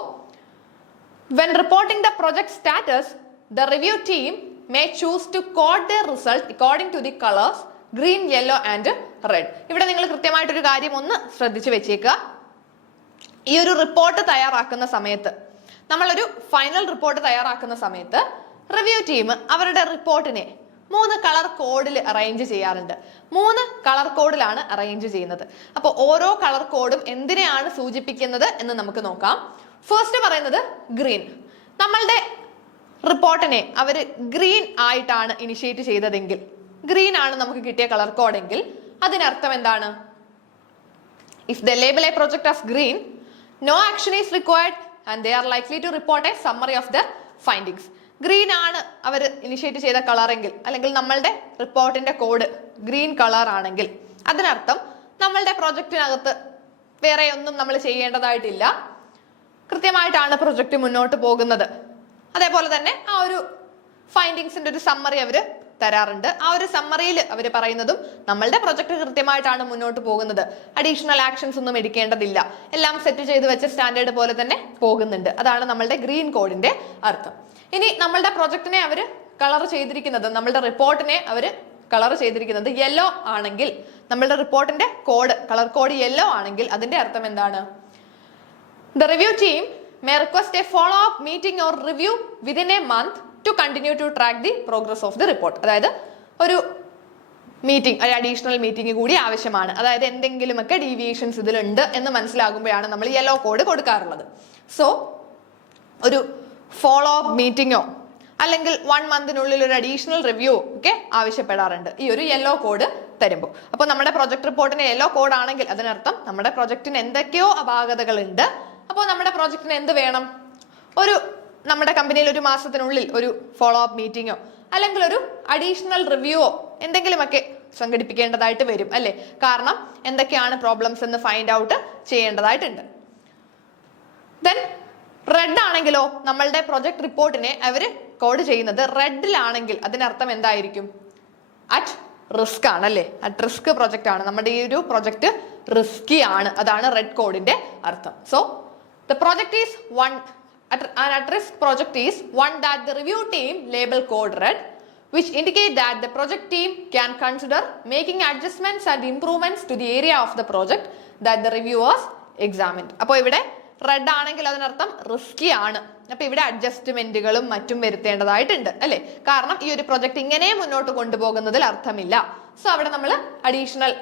when reporting the project status, the review team may choose to code their result according to the colors green, yellow and red. ഇവിടെ നിങ്ങൾ കൃത്യമായിട്ടൊരു കാര്യം ഒന്ന് ശ്രദ്ധിച്ചു വെച്ചേക്കുക. ഈ ഒരു റിപ്പോർട്ട് തയ്യാറാക്കുന്ന സമയത്ത് നമ്മളൊരു ഫൈനൽ റിപ്പോർട്ട് തയ്യാറാക്കുന്ന സമയത്ത് റിവ്യൂ ടീം അവരുടെ റിപ്പോർട്ടിനെ 3 കളർ കോഡിൽ അറേഞ്ച് ചെയ്യാറുണ്ട്. 3 കളർ കോഡിലാണ് അറേഞ്ച് ചെയ്യുന്നത്. അപ്പോൾ ഓരോ കളർ കോഡും എന്തിനെയാണ് സൂചിപ്പിക്കുന്നത് എന്ന് നമുക്ക് നോക്കാം. ഫസ്റ്റ് പറയുന്നത് ഗ്രീൻ. നമ്മളുടെ റിപ്പോർട്ടിനെ അവർ ഗ്രീൻ ആയിട്ടാണ് ഇനിഷ്യേറ്റ് ചെയ്തതെങ്കിൽ, ഗ്രീൻ ആണ് നമുക്ക് കിട്ടിയ കളർ കോഡ് എങ്കിൽ അതിനർത്ഥം എന്താണ്? If the label a project as green, no action is required and they are likely to report a summary of their findings. Green ആണ് അവർ ഇനിഷ്യേറ്റ് ചെയ്ത കളറെങ്കിൽ, അല്ലെങ്കിൽ നമ്മളുടെ റിപ്പോർട്ടിന്റെ കോഡ് ഗ്രീൻ കളർ ആണെങ്കിൽ അതിനർത്ഥം നമ്മളുടെ പ്രൊജക്റ്റിനകത്ത് വേറെ ഒന്നും നമ്മൾ ചെയ്യേണ്ടതായിട്ടില്ല, കൃത്യമായിട്ടാണ് പ്രൊജക്റ്റ് മുന്നോട്ട് പോകുന്നത്. അതേപോലെ തന്നെ ആ ഒരു ഫൈൻഡിങ്സിന്റെ ഒരു സമ്മറി അവർ തരാറുണ്ട്. ആ ഒരു സമ്മറിയിൽ അവർ പറയുന്നതും നമ്മളുടെ പ്രൊജക്ട് കൃത്യമായിട്ടാണ് മുന്നോട്ട് പോകുന്നത്, അഡീഷണൽ ആക്ഷൻസ് ഒന്നും എടുക്കേണ്ടതില്ല, എല്ലാം സെറ്റ് ചെയ്ത് വെച്ച സ്റ്റാൻഡേർഡ് പോലെ തന്നെ പോകുന്നുണ്ട്. അതാണ് നമ്മളുടെ ഗ്രീൻ കോഡിന്റെ അർത്ഥം. ഇനി നമ്മളുടെ പ്രൊജക്ടിനെ അവർ കളർ ചെയ്തിരിക്കുന്നത്, നമ്മളുടെ റിപ്പോർട്ടിനെ അവർ കളർ ചെയ്തിരിക്കുന്നത് യെല്ലോ ആണെങ്കിൽ, നമ്മളുടെ റിപ്പോർട്ടിന്റെ കോഡ് കളർ കോഡ് യെല്ലോ ആണെങ്കിൽ അതിന്റെ അർത്ഥം എന്താണ്? The review team may request a follow-up meeting or review within a month to continue to track the progress of the report. അതായത് ഒരു മീറ്റിംഗ്, ഒരു അഡീഷണൽ മീറ്റിംഗ് കൂടി ആവശ്യമാണ്. അതായത് എന്തെങ്കിലുമൊക്കെ ഡീവിയേഷൻസ് ഇതിലുണ്ട് എന്ന് മനസ്സിലാകുമ്പോഴാണ് നമ്മൾ യെല്ലോ കോഡ് കൊടുക്കാറുള്ളത്. സോ ഒരു ഫോളോ അപ്പ് മീറ്റിങ്ങോ അല്ലെങ്കിൽ 1 മന്തിനുള്ളിൽ ഒരു അഡീഷണൽ റിവ്യൂ ഒക്കെ ആവശ്യപ്പെടാറുണ്ട് ഈ ഒരു യെല്ലോ കോഡ് തരുമ്പോൾ. അപ്പോൾ നമ്മുടെ പ്രൊജക്ട് റിപ്പോർട്ടിന് യെല്ലോ കോഡ് ആണെങ്കിൽ അതിനർത്ഥം നമ്മുടെ പ്രൊജക്ടിന് എന്തൊക്കെയോ അപാകതകൾ ഉണ്ട്. അപ്പോൾ നമ്മുടെ പ്രോജക്റ്റിന് എന്ത് വേണം? നമ്മുടെ കമ്പനിയിൽ 1 മാസത്തിനുള്ളിൽ ഒരു ഫോളോ അപ്പ് മീറ്റിങ്ങോ അല്ലെങ്കിൽ ഒരു അഡീഷണൽ റിവ്യൂവോ എന്തെങ്കിലുമൊക്കെ സംഘടിപ്പിക്കേണ്ടതായിട്ട് വരും അല്ലേ? കാരണം എന്തൊക്കെയാണ് പ്രോബ്ലംസ് എന്ന് ഫൈൻഡ് ഔട്ട് ചെയ്യേണ്ടതായിട്ടുണ്ട്. ദെൻ റെഡ് ആണെങ്കിലോ, നമ്മളുടെ പ്രൊജക്ട് റിപ്പോർട്ടിനെ അവർ കോഡ് ചെയ്യുന്നത് റെഡിലാണെങ്കിൽ അതിനർത്ഥം എന്തായിരിക്കും? അറ്റ് റിസ്ക് ആണ് അല്ലേ? അറ്റ് റിസ്ക് പ്രൊജക്ട് ആണ്, നമ്മുടെ ഈ ഒരു പ്രൊജക്ട് റിസ്കി ആണ്, അതാണ് റെഡ് കോഡിന്റെ അർത്ഥം. So the project is one an at-risk project is one that the review team label code red, which indicate that the project team can consider making adjustments and improvements to the area of the project that the reviewers examined. അപ്പോൾ ഇവിടെ red ആണെങ്കിൽ അതിനർത്ഥം risky ആണ്. അപ്പൊ ഇവിടെ അഡ്ജസ്റ്റ്മെന്റുകളും മറ്റും വരുത്തേണ്ടതായിട്ടുണ്ട് അല്ലെ? കാരണം ഈ ഒരു പ്രൊജക്ട് ഇങ്ങനെ മുന്നോട്ട് കൊണ്ടുപോകുന്നതിൽ അർത്ഥമില്ല. സോ അവിടെ നമ്മൾ അഡീഷണൽ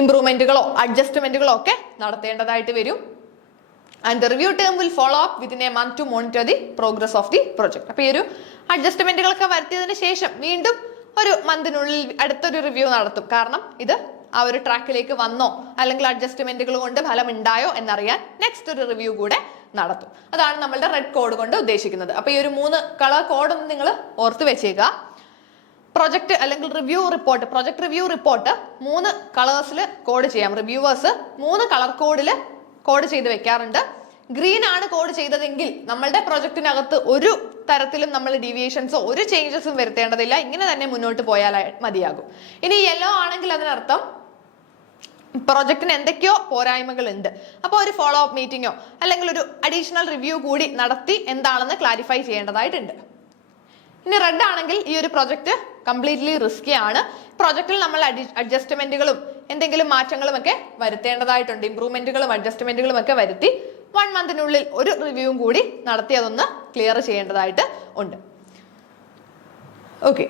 ഇംപ്രൂവ്മെന്റുകളോ അഡ്ജസ്റ്റ്മെന്റുകളോ ഒക്കെ നടത്തേണ്ടതായിട്ട് വരും. And the review team will follow up within a month to monitor the progress of the project. അപ്പൊ ഈ ഒരു അഡ്ജസ്റ്റ്മെന്റുകളൊക്കെ വരുത്തിയതിനു ശേഷം വീണ്ടും 1 മന്തിനുള്ളിൽ അടുത്തൊരു റിവ്യൂ നടത്തും. കാരണം ഇത് ആ ഒരു ട്രാക്കിലേക്ക് വന്നോ അല്ലെങ്കിൽ അഡ്ജസ്റ്റ്മെന്റുകൾ കൊണ്ട് ഫലം ഉണ്ടായോ എന്നറിയാൻ നെക്സ്റ്റ് ഒരു റിവ്യൂ കൂടെ നടത്തും. അതാണ് നമ്മളുടെ റെഡ് കോഡ് കൊണ്ട് ഉദ്ദേശിക്കുന്നത്. അപ്പൊ ഈ ഒരു 3 കളർ കോഡ് ഒന്ന് നിങ്ങൾ ഓർത്ത് വെച്ചേക്കുക. പ്രൊജക്ട് അല്ലെങ്കിൽ review report, project review report 3 കളേഴ്സിൽ കോഡ് ചെയ്യാം. റിവ്യൂവേഴ്സ് 3 കളർ കോഡിൽ കോഡ് ചെയ്ത് വെക്കാറുണ്ട്. ഗ്രീൻ ആണ് കോഡ് ചെയ്തതെങ്കിൽ നമ്മളുടെ പ്രൊജക്ടിനകത്ത് ഒരു തരത്തിലും നമ്മൾ ഡീവിയേഷൻസോ ഒരു ചേഞ്ചസും വരുത്തേണ്ടതില്ല, ഇങ്ങനെ തന്നെ മുന്നോട്ട് പോയാൽ മതിയാകും. ഇനി യെല്ലോ ആണെങ്കിൽ അതിനർത്ഥം പ്രൊജക്ടിന് എന്തൊക്കെയോ പോരായ്മകൾ ഉണ്ട്. അപ്പോൾ ഒരു ഫോളോ അപ്പ് മീറ്റിങ്ങോ അല്ലെങ്കിൽ ഒരു അഡീഷണൽ റിവ്യൂ കൂടി നടത്തി എന്താണെന്ന് ക്ലാരിഫൈ ചെയ്യേണ്ടതായിട്ടുണ്ട്. ഇനി റെഡ് ആണെങ്കിൽ ഈ ഒരു പ്രൊജക്ട് കംപ്ലീറ്റ്ലി റിസ്കി ആണ്. പ്രൊജക്റ്റിൽ നമ്മൾ അഡ്ജസ്റ്റ്മെന്റുകളും എന്തെങ്കിലും മാറ്റങ്ങളും ഒക്കെ വരുത്തേണ്ടതായിട്ടുണ്ട്. ഇംപ്രൂവ്മെന്റുകളും അഡ്ജസ്റ്റ്മെന്റുകളും ഒക്കെ വരുത്തി 1 മന്തിനുള്ളിൽ ഒരു റിവ്യൂവും കൂടി നടത്തി അതൊന്ന് ക്ലിയർ ചെയ്യേണ്ടതായിട്ട് ഉണ്ട്. ഓക്കെ,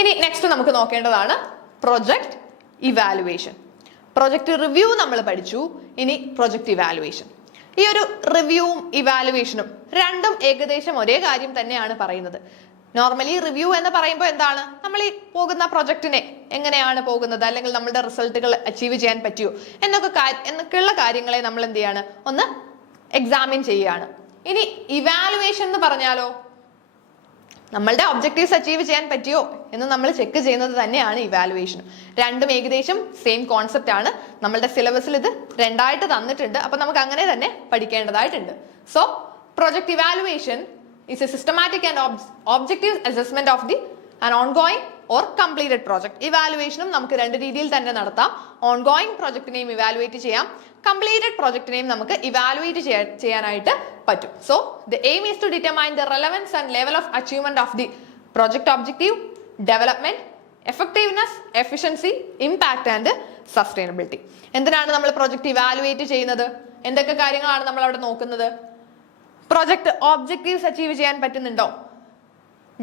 ഇനി നെക്സ്റ്റ് നമുക്ക് നോക്കേണ്ടതാണ് പ്രൊജക്ട് ഇവാലുവേഷൻ. പ്രൊജക്ട് റിവ്യൂ നമ്മൾ പഠിച്ചു, ഇനി പ്രൊജക്ട് ഇവാലുവേഷൻ. ഈ ഒരു റിവ്യൂവും ഇവാലുവേഷനും രണ്ടും ഏകദേശം ഒരേ കാര്യം തന്നെയാണ് പറയുന്നത്. നോർമലി റിവ്യൂ എന്ന് പറയുമ്പോൾ എന്താണ്? നമ്മൾ ഈ പോകുന്ന പ്രൊജക്ടിനെ എങ്ങനെയാണ് പോകുന്നത്, അല്ലെങ്കിൽ നമ്മുടെ റിസൾട്ടുകൾ അച്ചീവ് ചെയ്യാൻ പറ്റിയോ എന്നൊക്കെയുള്ള കാര്യങ്ങളെ നമ്മൾ എന്ത് ചെയ്യാണ്? ഒന്ന് എക്സാമിൻ ചെയ്യുകയാണ്. ഇനി ഇവാലുവേഷൻ എന്ന് പറഞ്ഞാലോ, നമ്മളുടെ ഒബ്ജക്റ്റീവ്സ് അച്ചീവ് ചെയ്യാൻ പറ്റിയോ എന്ന് നമ്മൾ ചെക്ക് ചെയ്യുന്നത് തന്നെയാണ് ഇവാലുവേഷൻ. രണ്ടും ഏകദേശം സെയിം കോൺസെപ്റ്റ് ആണ്. നമ്മളുടെ സിലബസിൽ ഇത് 2ആയിട്ട് തന്നിട്ടുണ്ട്. അപ്പൊ നമുക്ക് അങ്ങനെ തന്നെ പഠിക്കേണ്ടതായിട്ടുണ്ട്. So project evaluation is a systematic and objective assessment of an ongoing or completed project. ഇവാലുവേഷനും നമുക്ക് 2 രീതിയിൽ തന്നെ നടത്താം. ഓൺഗോയിങ് പ്രൊജക്ടിനെയും ഇവാലുവേറ്റ് ചെയ്യാം, കംപ്ലീറ്റഡ് പ്രൊജക്ടിനെയും നമുക്ക് ഇവാലുവേറ്റ് ചെയ്യാനായിട്ട് പറ്റും. So the aim is to determine the relevance and level of achievement of the project objective, development, effectiveness, efficiency, impact and sustainability. എന്തിനാണ് നമ്മൾ പ്രൊജക്ട് ഇവാലുവേറ്റ് ചെയ്യുന്നത്? എന്തൊക്കെ കാര്യങ്ങളാണ് നമ്മൾ അവിടെ നോക്കുന്നത്? പ്രൊജക്ട് ഒബ്ജക്റ്റീവ്സ് അച്ചീവ് ചെയ്യാൻ പറ്റുന്നുണ്ടോ?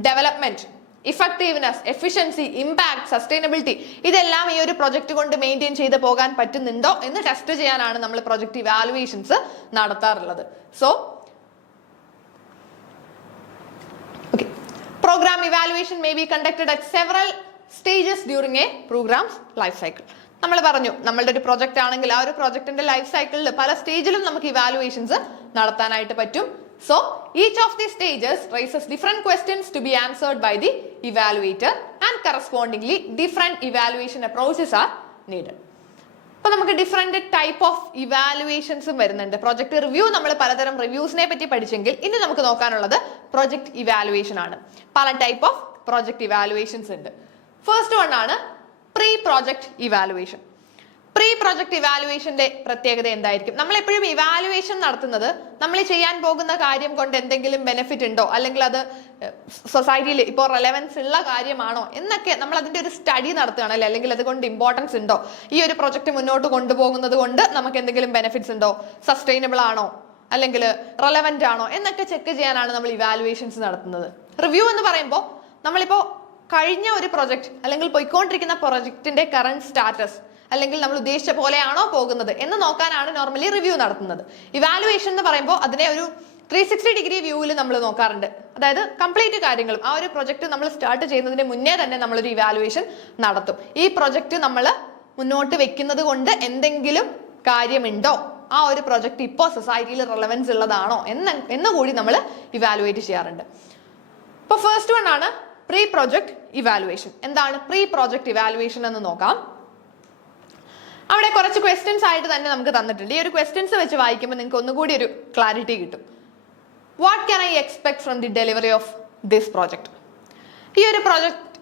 Development, effectiveness, efficiency, impact, sustainability, ഇതെല്ലാം ഈ ഒരു പ്രൊജക്ട് കൊണ്ട് മെയിൻറ്റെയിൻ ചെയ്ത് പോകാൻ പറ്റുന്നുണ്ടോ എന്ന് ടെസ്റ്റ് ചെയ്യാനാണ് നമ്മൾ പ്രൊജക്ട് ഇവാലുവേഷൻസ് നടത്താറുള്ളത്. So program evaluation may be conducted at several stages during a program's life cycle. നമ്മൾ പറഞ്ഞു നമ്മളുടെ ഒരു പ്രൊജക്ട് ആണെങ്കിൽ ആ ഒരു പ്രൊജക്ടിന്റെ ലൈഫ് സൈക്കിളിൽ പല സ്റ്റേജിലും നമുക്ക് ഇവാലുവേഷൻസ് നടത്താനായിട്ട് പറ്റും. So each of the stages raises different questions to be answered by the evaluator and correspondingly different evaluation approaches are needed. അപ്പൊ നമുക്ക് ഡിഫറെന്റ് ടൈപ്പ് ഓഫ് ഇവാലുവേഷൻസും വരുന്നുണ്ട്. പ്രൊജക്ട് റിവ്യൂ നമ്മൾ പലതരം റിവ്യൂസിനെ പറ്റി പഠിച്ചെങ്കിൽ ഇനി നമുക്ക് നോക്കാനുള്ളത് പ്രൊജക്ട് ഇവാലുവേഷൻ ആണ്. പല ടൈപ്പ് ഓഫ് പ്രൊജക്ട് ഇവാലുവേഷൻസ് ഉണ്ട്. ഫസ്റ്റ് വൺ ആണ് pre project evaluation. Pre project ഇവാലുവേഷന്റെ പ്രത്യേകത എന്തായിരിക്കും? നമ്മൾ എപ്പോഴും ഇവാലുവേഷൻ നടത്തുന്നത് നമ്മൾ ചെയ്യാൻ പോകുന്ന കാര്യം കൊണ്ട് എന്തെങ്കിലും ബെനിഫിറ്റ് ഉണ്ടോ, അല്ലെങ്കിൽ അത് സൊസൈറ്റിയിൽ ഇപ്പോൾ റെലവൻസ് ഉള്ള കാര്യമാണോ എന്നൊക്കെ നമ്മൾ അതിന്റെ ഒരു സ്റ്റഡി നടത്തുകയാണല്ലേ, അല്ലെങ്കിൽ അതുകൊണ്ട് ഇമ്പോർട്ടൻസ് ഉണ്ടോ, ഈ ഒരു പ്രൊജക്ട് മുന്നോട്ട് കൊണ്ടുപോകുന്നത് കൊണ്ട് നമുക്ക് എന്തെങ്കിലും ബെനിഫിറ്റ്സ് ഉണ്ടോ, സസ്റ്റൈനബിൾ ആണോ, അല്ലെങ്കിൽ റെലവന്റ് ആണോ എന്നൊക്കെ ചെക്ക് ചെയ്യാനാണ് നമ്മൾ ഇവാലുവേഷൻസ് നടത്തുന്നത്. റിവ്യൂ എന്ന് പറയുമ്പോൾ നമ്മളിപ്പോ കഴിഞ്ഞ ഒരു പ്രൊജക്ട് അല്ലെങ്കിൽ പോയിക്കൊണ്ടിരിക്കുന്ന പ്രൊജക്ടിന്റെ കറന്റ് സ്റ്റാറ്റസ് അല്ലെങ്കിൽ നമ്മൾ ഉദ്ദേശിച്ച പോലെയാണോ പോകുന്നത് എന്ന് നോക്കാനാണ് നോർമലി റിവ്യൂ നടത്തുന്നത്. ഇവാലുവേഷൻ എന്ന് പറയുമ്പോൾ അതിനെ ഒരു 360 ഡിഗ്രി വ്യൂവിൽ നമ്മൾ നോക്കാറുണ്ട്. അതായത് കംപ്ലീറ്റ് കാര്യങ്ങളും ആ ഒരു പ്രൊജക്ട് നമ്മൾ സ്റ്റാർട്ട് ചെയ്യുന്നതിന് മുന്നേ തന്നെ നമ്മളൊരു ഇവാലുവേഷൻ നടത്തും. ഈ പ്രൊജക്ട് നമ്മൾ മുന്നോട്ട് വെക്കുന്നത് കൊണ്ട് എന്തെങ്കിലും കാര്യമുണ്ടോ, ആ ഒരു പ്രൊജക്ട് ഇപ്പോൾ സൊസൈറ്റിയിൽ റെലവൻസ് ഉള്ളതാണോ എന്ന് കൂടി നമ്മൾ ഇവാലുവേറ്റ് ചെയ്യാറുണ്ട്. ഇപ്പൊ ഫസ്റ്റ് വൺ ആണ് പ്രീ പ്രൊജക്ട് ഇവാലുവേഷൻ. എന്താണ് പ്രീ പ്രൊജക്ട് ഇവാലുവേഷൻ എന്ന് നോക്കാം. അവിടെ കുറച്ച് ക്വസ്റ്റ്യൻസ് ആയിട്ട് തന്നെ നമുക്ക് തന്നിട്ടുണ്ട്. ഈ ഒരു ക്വസ്റ്റ്യൻസ് വെച്ച് വായിക്കുമ്പോൾ നിങ്ങൾക്ക് ഒന്നുകൂടി ഒരു ക്ലാരിറ്റി കിട്ടും. What can I expect from the delivery of this project? ഈ ഒരു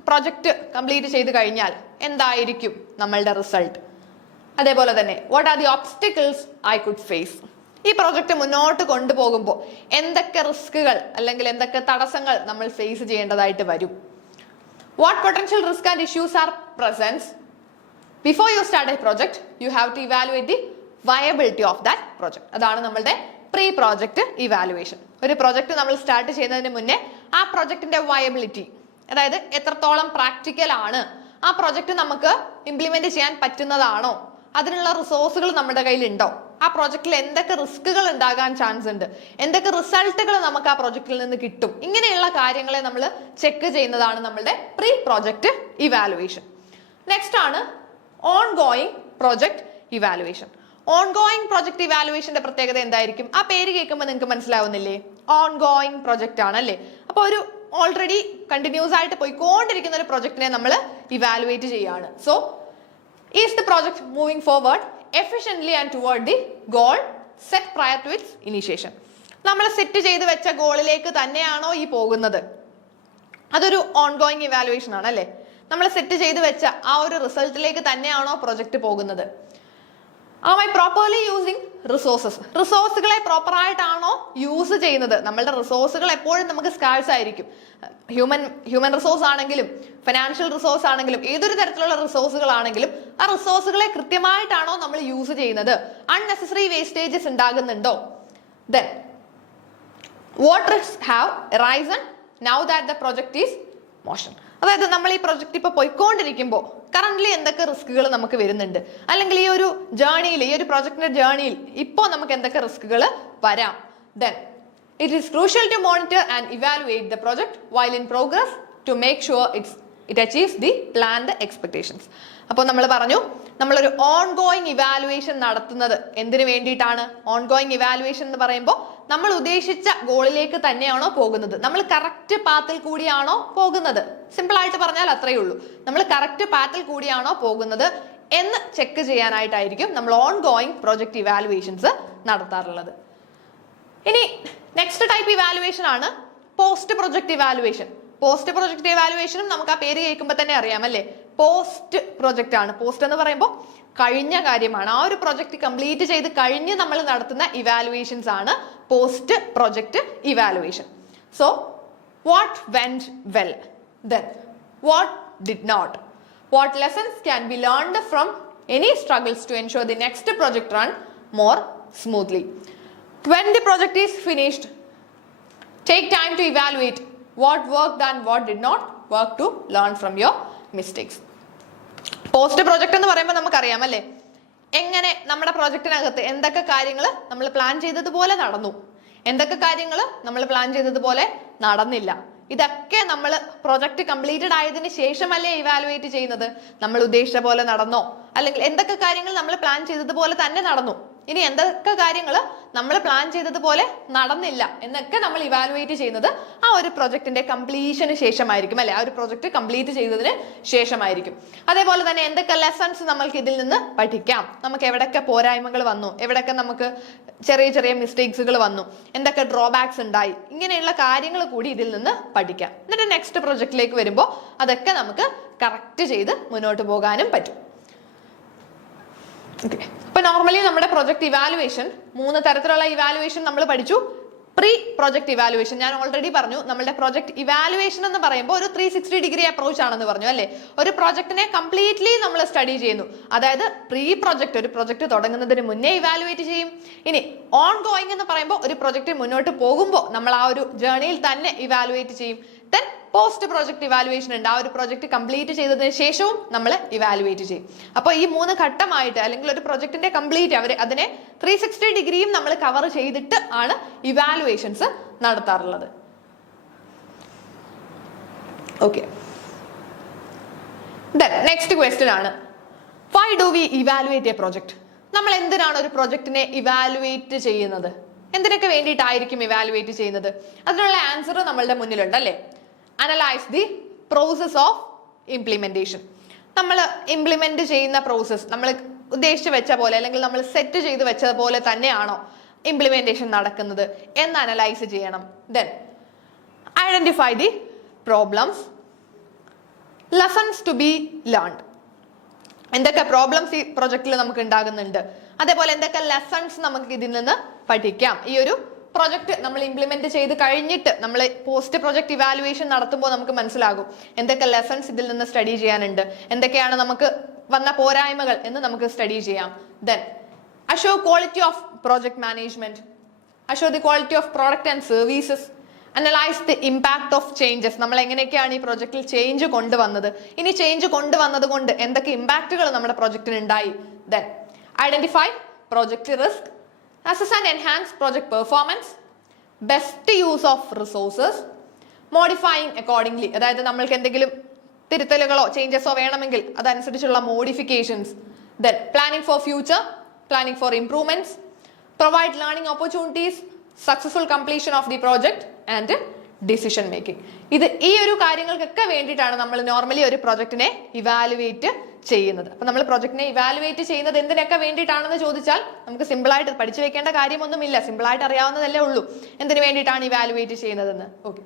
പ്രൊജക്ട് കംപ്ലീറ്റ് ചെയ്ത് കഴിഞ്ഞാൽ എന്തായിരിക്കും നമ്മളുടെ റിസൾട്ട്? അതേപോലെ തന്നെ what are the obstacles I could face? ഈ പ്രോജക്റ്റ് മുന്നോട്ട് കൊണ്ടുപോകുമ്പോൾ എന്തൊക്കെ റിസ്കുകൾ അല്ലെങ്കിൽ എന്തൊക്കെ തടസ്സങ്ങൾ നമ്മൾ ഫേസ് ചെയ്യേണ്ടതായിട്ട് വരും? What potential risk and issues are presence? Before you start a project, you have to evaluate the viability of that project. അതാണ് നമ്മളുടെ പ്രീ പ്രോജക്റ്റ് ഇവാലുവേഷൻ. ഒരു പ്രോജക്റ്റ് നമ്മൾ സ്റ്റാർട്ട് ചെയ്യുന്നതിന് മുന്നേ ആ പ്രോജക്റ്റിന്റെ വയബിലിറ്റി, അതായത് എത്രത്തോളം പ്രാക്ടിക്കൽ ആണ്, ആ പ്രോജക്റ്റ് നമുക്ക് ഇംപ്ലിമെന്റ് ചെയ്യാൻ പറ്റുന്നതാണോ, അതിനുള്ള റിസോഴ്സുകൾ നമ്മുടെ കയ്യിൽ ഉണ്ടോ, ആ പ്രോജക്റ്റിൽ എന്തൊക്കെ റിസ്കുകൾ ഉണ്ടാകാൻ ചാൻസ് ഉണ്ട്, എന്തൊക്കെ റിസൾട്ടുകൾ നമുക്ക് ആ പ്രോജക്റ്റിൽ നിന്ന് കിട്ടും, ഇങ്ങനെയുള്ള കാര്യങ്ങളെ നമ്മൾ ചെക്ക് ചെയ്യുന്നതാണ് നമ്മളുടെ പ്രീ പ്രോജക്റ്റ് ഇവാലുവേഷൻ. നെക്സ്റ്റ് ആണ് ongoing project evaluation. Ongoing project ഇവാലുവേഷന്റെ പ്രത്യേകത എന്തായിരിക്കും? ആ പേര് കേൾക്കുമ്പോൾ നിങ്ങൾക്ക് മനസ്സിലാവുന്നില്ലേ? ഓൺഗോയിങ് പ്രൊജക്ട് ആണ് അല്ലേ. അപ്പൊ ഒരു ഓൾറെഡി കണ്ടിന്യൂസ് ആയിട്ട് പോയിക്കൊണ്ടിരിക്കുന്ന ഒരു പ്രൊജക്ടിനെ നമ്മൾ ഇവാലുവേറ്റ് ചെയ്യാണ്. So is the project moving forward efficiently and toward the goal set prior to its initiation? നമ്മൾ സെറ്റ് ചെയ്ത് വെച്ച ഗോളിലേക്ക് തന്നെയാണോ ഈ പോകുന്നത്? അതൊരു ഓൺഗോയിങ് ഇവാലുവേഷൻ ആണ് അല്ലേ. നമ്മൾ സെറ്റ് ചെയ്ത് വെച്ച ആ ഒരു റിസൾട്ടിലേക്ക് തന്നെയാണോ പ്രൊജക്ട് പോകുന്നത്? Am I properly using resources? റിസോഴ്സുകളെ പ്രോപ്പറായിട്ടാണോ യൂസ് ചെയ്യുന്നത്? നമ്മളുടെ റിസോഴ്സുകൾ എപ്പോഴും നമുക്ക് സ്കാഴ്സ് ആയിരിക്കും. ഹ്യൂമൻ റിസോഴ്സ് ആണെങ്കിലും ഫിനാൻഷ്യൽ റിസോഴ്സ് ആണെങ്കിലും ഏതൊരു തരത്തിലുള്ള റിസോഴ്സുകളാണെങ്കിലും ആ റിസോഴ്സുകളെ കൃത്യമായിട്ടാണോ നമ്മൾ യൂസ് ചെയ്യുന്നത്? അൺനെസസറി വേസ്റ്റേജസ് ഉണ്ടാകുന്നുണ്ടോ? Then what risks have arisen now that the project is motion? അതായത് നമ്മൾ ഈ പ്രൊജക്ട് ഇപ്പൊ പോയിക്കൊണ്ടിരിക്കുമ്പോൾ കറന്റ്ലി എന്തൊക്കെ റിസ്കുകൾ നമുക്ക് വരുന്നുണ്ട്, അല്ലെങ്കിൽ ഈ ഒരു ജേർണിയിൽ, ഈ ഒരു പ്രൊജക്ടിന്റെ ജേർണിയിൽ ഇപ്പോൾ നമുക്ക് എന്തൊക്കെ റിസ്കുകൾ വരാം? Then it is crucial to monitor and evaluate the project while in progress to make sure it achieves the planned expectations. അപ്പോൾ നമ്മൾ പറഞ്ഞു നമ്മളൊരു ഓൺഗോയിങ് ഇവാലുവേഷൻ നടത്തുന്നത് എന്തിനു വേണ്ടിയിട്ടാണ്? ഓൺഗോയിങ് ഇവാലുവേഷൻ എന്ന് പറയുമ്പോൾ നമ്മൾ ഉദ്ദേശിച്ച ഗോളിലേക്ക് തന്നെയാണോ പോകുന്നത്, നമ്മൾ കറക്റ്റ് പാത്തിൽ കൂടിയാണോ പോകുന്നത്? സിമ്പിൾ ആയിട്ട് പറഞ്ഞാൽ അത്രയേ ഉള്ളൂ. നമ്മൾ കറക്റ്റ് പാത്തിൽ കൂടിയാണോ പോകുന്നത് എന്ന് ചെക്ക് ചെയ്യാനായിട്ടായിരിക്കും നമ്മൾ ഓൺഗോയിങ് പ്രൊജക്ട് ഇവാലുവേഷൻസ് നടത്താറുള്ളത്. ഇനി നെക്സ്റ്റ് ടൈപ്പ് ഇവാലുവേഷൻ ആണ് post project evaluation. Post project ഇവാലുവേഷനും നമുക്ക് ആ പേര് കേൾക്കുമ്പോൾ തന്നെ അറിയാം അല്ലേ, പോസ്റ്റ് പ്രൊജക്ട് ആണ്. പോസ്റ്റ് എന്ന് പറയുമ്പോൾ കഴിഞ്ഞ കാര്യമാണ്. ആ ഒരു പ്രൊജക്ട് കംപ്ലീറ്റ് ചെയ്ത് കഴിഞ്ഞ് നമ്മൾ നടത്തുന്ന ഇവാലുവേഷൻസ് ആണ് post project evaluation. So what went well, then what did not, what lessons can be learned from any struggles to ensure the next project run more smoothly. When the project is finished, Take time to evaluate what worked and what did not work to learn from your mistakes. Post project എന്ന് പറയുമ്പോൾ നമുക്കറിയാം അല്ലേ, എങ്ങനെ നമ്മുടെ പ്രൊജക്ടിനകത്ത് എന്തൊക്കെ കാര്യങ്ങൾ നമ്മൾ plan ചെയ്തതുപോലെ നടന്നു, എന്തൊക്കെ കാര്യങ്ങൾ നമ്മൾ പ്ലാൻ ചെയ്തതുപോലെ നടന്നില്ല. ഇതൊക്കെ നമ്മൾ പ്രൊജക്ട് കംപ്ലീറ്റഡ് ആയതിനു ശേഷമല്ലേ ഇവാലുവേറ്റ് ചെയ്യുന്നത്. നമ്മൾ ഉദ്ദേശിച്ച പോലെ നടന്നോ, അല്ലെങ്കിൽ എന്തൊക്കെ കാര്യങ്ങൾ നമ്മൾ പ്ലാൻ ചെയ്തതുപോലെ തന്നെ നടന്നു, ഇനി എന്തൊക്കെ കാര്യങ്ങൾ നമ്മൾ പ്ലാൻ ചെയ്തതുപോലെ നടന്നില്ല എന്നൊക്കെ നമ്മൾ ഇവാലുവേറ്റ് ചെയ്യുന്നത് ആ ഒരു പ്രൊജക്ടിന്റെ കംപ്ലീഷന് ശേഷമായിരിക്കും അല്ലെ, ആ ഒരു പ്രൊജക്ട് കംപ്ലീറ്റ് ചെയ്തതിന് ശേഷമായിരിക്കും. അതേപോലെ തന്നെ എന്തൊക്കെ ലെസൺസ് നമ്മൾക്ക് ഇതിൽ നിന്ന് പഠിക്കാം, നമുക്ക് എവിടെയൊക്കെ പോരായ്മകൾ വന്നു, എവിടെയൊക്കെ നമുക്ക് ചെറിയ ചെറിയ മിസ്റ്റേക്സുകൾ വന്നു, എന്തൊക്കെ ഡ്രോബാക്സ് ഉണ്ടായി, ഇങ്ങനെയുള്ള കാര്യങ്ങൾ കൂടി ഇതിൽ നിന്ന് പഠിക്കാം. എന്നിട്ട് നെക്സ്റ്റ് പ്രൊജക്റ്റിലേക്ക് വരുമ്പോൾ അതൊക്കെ നമുക്ക് കറക്റ്റ് ചെയ്ത് മുന്നോട്ട് പോകാനും പറ്റും. അപ്പൊ നോർമലി നമ്മുടെ പ്രൊജക്ട് ഇവാലുവേഷൻ 3 തരത്തിലുള്ള ഇവാലുവേഷൻ നമ്മൾ പഠിച്ചു. പ്രീ പ്രൊജക്ട് ഇവാലുവേഷൻ ഞാൻ ഓൾറെഡി പറഞ്ഞു. നമ്മുടെ പ്രൊജക്ട് ഇവാലുവേഷൻ എന്ന് പറയുമ്പോൾ ഒരു 360 ഡിഗ്രി അപ്രോച്ച് ആണെന്ന് പറഞ്ഞു അല്ലെ. ഒരു പ്രൊജക്ടിനെ കംപ്ലീറ്റ്ലി നമ്മൾ സ്റ്റഡി ചെയ്യുന്നു. അതായത് പ്രീ പ്രൊജക്ട്, ഒരു പ്രൊജക്ട് തുടങ്ങുന്നതിന് മുന്നേ ഇവാലുവേറ്റ് ചെയ്യും. ഇനി ഓൺ ഗോയിങ് എന്ന് പറയുമ്പോൾ ഒരു പ്രൊജക്ട് മുന്നോട്ട് പോകുമ്പോൾ നമ്മൾ ആ ഒരു ജേർണിയിൽ തന്നെ ഇവാലുവേറ്റ് ചെയ്യും. ദെൻ പോസ്റ്റ് പ്രൊജക്ട് ഇവാലുവേഷൻ ഉണ്ട്, ആ ഒരു പ്രൊജക്ട് കംപ്ലീറ്റ് ചെയ്തതിന് ശേഷവും നമ്മൾ ഇവാലുവേറ്റ് ചെയ്യും. അപ്പോൾ ഈ 3 ഘട്ടമായിട്ട് അല്ലെങ്കിൽ ഒരു പ്രൊജക്ടിന്റെ കംപ്ലീറ്റ് അതിനെ 360 ഡിഗ്രിയും നമ്മൾ കവർ ചെയ്തിട്ട് ആണ് ഇവാലുവേഷൻസ് നടത്താറുള്ളത്. ഓക്കെ, നെക്സ്റ്റ് ക്വസ്റ്റ്യൻ ആണ്, why do we evaluate A project? നമ്മൾ എന്തിനാണ് ഒരു പ്രൊജക്ടിനെ ഇവാലുവേറ്റ് ചെയ്യുന്നത്? എന്തിനൊക്കെ വേണ്ടിയിട്ടായിരിക്കും ഇവാലുവേറ്റ് ചെയ്യുന്നത്? അതിനുള്ള ആൻസർ നമ്മളുടെ മുന്നിലുണ്ട് അല്ലേ. Analyse the process of implementation. നമ്മൾ ഇംപ്ലിമെന്റ് ചെയ്യുന്ന പ്രോസസ് നമ്മൾ ഉദ്ദേശിച്ച് വെച്ച പോലെ അല്ലെങ്കിൽ നമ്മൾ സെറ്റ് ചെയ്ത് വെച്ച പോലെ തന്നെയാണോ ഇംപ്ലിമെന്റേഷൻ നടക്കുന്നത് എന്ന് അനലൈസ് ചെയ്യണം. Then identify the problems, lessons to be learned. എന്തൊക്കെ പ്രോബ്ലംസ് ഈ പ്രൊജക്റ്റിൽ നമുക്ക് ഉണ്ടാകുന്നുണ്ട്, അതേപോലെ എന്തൊക്കെ ലെസൺസ് നമുക്ക് ഇതിൽ നിന്ന് പഠിക്കാം. ഈ ഒരു പ്രൊജക്ട് നമ്മൾ ഇംപ്ലിമെന്റ് ചെയ്ത് കഴിഞ്ഞിട്ട് നമ്മൾ പോസ്റ്റ് പ്രൊജക്ട് ഇവാലുവേഷൻ നടത്തുമ്പോൾ നമുക്ക് മനസ്സിലാകും എന്തൊക്കെ ലെസൺസ് ഇതിൽ നിന്ന് സ്റ്റഡി ചെയ്യാനുണ്ട്, എന്തൊക്കെയാണ് നമുക്ക് വന്ന പോരായ്മകൾ എന്ന് നമുക്ക് സ്റ്റഡി ചെയ്യാം. Then assure quality of project management, assure the quality of product and services, analyse the impact of changes. നമ്മൾ എങ്ങനെയൊക്കെയാണ് ഈ പ്രൊജക്റ്റിൽ ചേഞ്ച് കൊണ്ടുവന്നത്, ഇനി ചേഞ്ച് കൊണ്ടുവന്നത് കൊണ്ട് എന്തൊക്കെ ഇമ്പാക്റ്റുകൾ നമ്മുടെ പ്രൊജക്റ്റിന് ഉണ്ടായി. Then identify project risk, assess and enhance project performance, best use of resources, modifying accordingly. അതായത് നമ്മൾക്ക് എന്തെങ്കിലും തിരുത്തലുകളോ ചേഞ്ചസോ വേണമെങ്കിൽ അതനുസരിച്ചുള്ള modifications. Then planning for future, planning four improvements, provide learning opportunities, successful completion of the project and decision making. ഈ ഒരു കാര്യങ്ങൾക്കൊക്കെ വേണ്ടിയിട്ടാണ് നമ്മൾ നോർമലി ഒരു പ്രൊജക്ടിനെ ഇവാലുവേറ്റ് ചെയ്യുന്നത്. അപ്പൊ നമ്മൾ പ്രൊജക്ടിനെ ഇവാലുവേറ്റ് ചെയ്യുന്നത് എന്തിനൊക്കെ വേണ്ടിയിട്ടാണെന്ന് ചോദിച്ചാൽ നമുക്ക് സിമ്പിൾ ആയിട്ട് പഠിച്ചു വെക്കേണ്ട കാര്യമൊന്നുമില്ല, സിമ്പിൾ ആയിട്ട് അറിയാവുന്നതല്ലേ ഉള്ളൂ എന്തിനു വേണ്ടിയിട്ടാണ് ഇവാലുവേറ്റ് ചെയ്യുന്നതെന്ന്. ഓക്കെ,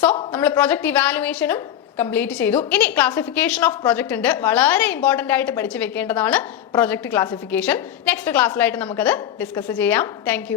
സോ നമ്മൾ പ്രൊജക്ട് ഇവാലുവേഷനും കംപ്ലീറ്റ് ചെയ്തു. ഇനി ക്ലാസിഫിക്കേഷൻ ഓഫ് പ്രൊജക്ട് ഉണ്ട്, വളരെ ഇമ്പോർട്ടന്റ് ആയിട്ട് പഠിച്ചു വെക്കേണ്ടതാണ് പ്രൊജക്ട് ക്ലാസിഫിക്കേഷൻ. നെക്സ്റ്റ് ക്ലാസ്സിലായിട്ട് നമുക്കത് ഡിസ്കസ് ചെയ്യാം. താങ്ക്